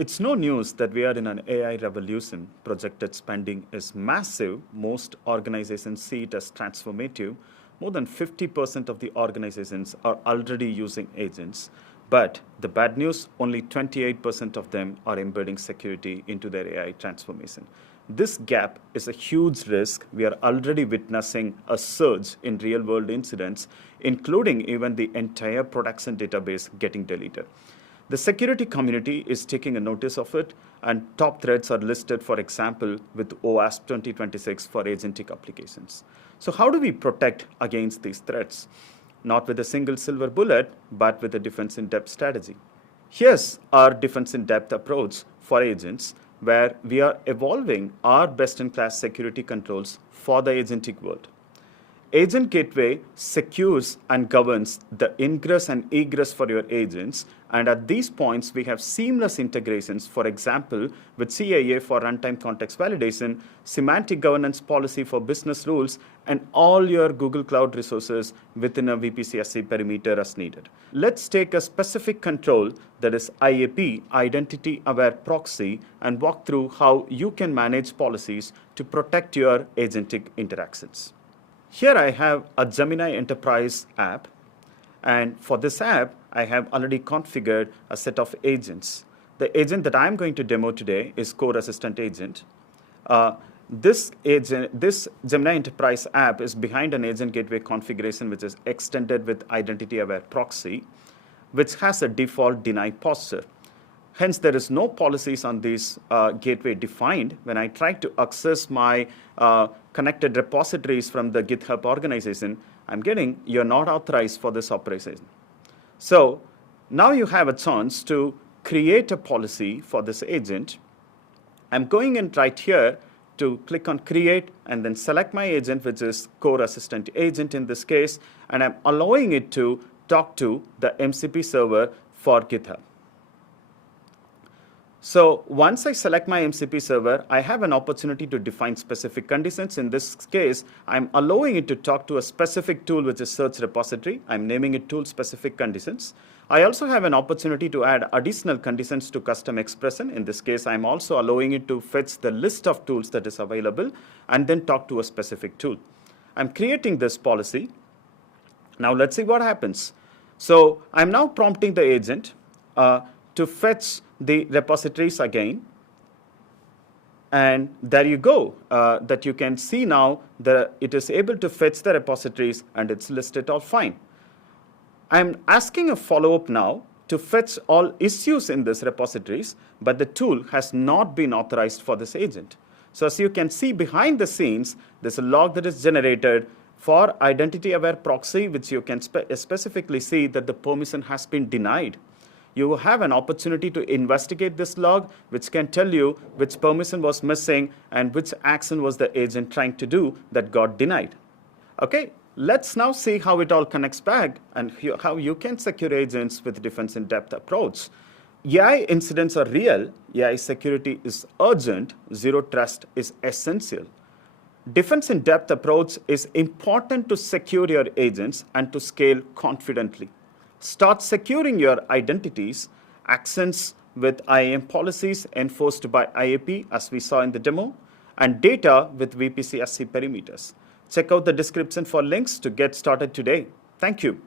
It's no news that we are in an AI revolution. Projected spending is massive. Most organizations see it as transformative. More than 50% of the organizations are already using agents. But the bad news, only 28% of them are embedding security into their AI transformation. This gap is a huge risk. We are already witnessing a surge in real-world incidents, including even the entire production database getting deleted. The security community is taking a notice of it, and top threats are listed, for example, with OWASP 2026 for agentic applications. So how do we protect against these threats? Not with a single silver bullet, but with a defense-in-depth strategy. Here's our defense-in-depth approach for agents, where we are evolving our best-in-class security controls for the agentic world. Agent Gateway secures and governs the ingress and egress for your agents, and at these points we have seamless integrations, for example, with CAA for runtime context validation, semantic governance policy for business rules, and all your Google Cloud resources within a VPC-SC perimeter as needed. Let's take a specific control that is IAP, Identity Aware Proxy, and walk through how you can manage policies to protect your agentic interactions. Here I have a Gemini Enterprise app, and for this app, I have already configured a set of agents. The agent that I'm going to demo today is Core Assistant Agent. This Gemini Enterprise app is behind an Agent Gateway configuration which is extended with Identity Aware Proxy, which has a default deny posture. Hence, there is no policies on this gateway defined. When I try to access my connected repositories from the GitHub organization, I'm getting, you're not authorized for this operation. So now you have a chance to create a policy for this agent. I'm going in right here to click on Create and then select my agent, which is Core Assistant Agent in this case, and I'm allowing it to talk to the MCP server for GitHub. So once I select my MCP server, I have an opportunity to define specific conditions. In this case, I'm allowing it to talk to a specific tool, which is search repository. I'm naming it tool specific conditions. I also have an opportunity to add additional conditions to custom expression. In this case, I'm also allowing it to fetch the list of tools that is available and then talk to a specific tool. I'm creating this policy. Now let's see what happens. So I'm now prompting the agent to fetch the repositories again. And there you go, that you can see now that it is able to fetch the repositories and it's listed all fine. I'm asking a follow-up now to fetch all issues in these repositories, but the tool has not been authorized for this agent. So as you can see behind the scenes, there's a log that is generated for Identity-Aware Proxy, which you can specifically see that the permission has been denied. You have an opportunity to investigate this log, which can tell you which permission was missing and which action was the agent trying to do that got denied. Okay, let's now see how it all connects back and how you can secure agents with defense-in-depth approach. AI incidents are real. AI security is urgent. Zero trust is essential. Defense-in-depth approach is important to secure your agents and to scale confidently. Start securing your identities, actions with IAM policies enforced by IAP, as we saw in the demo, and data with VPC-SC perimeters. Check out the description for links to get started today. Thank you.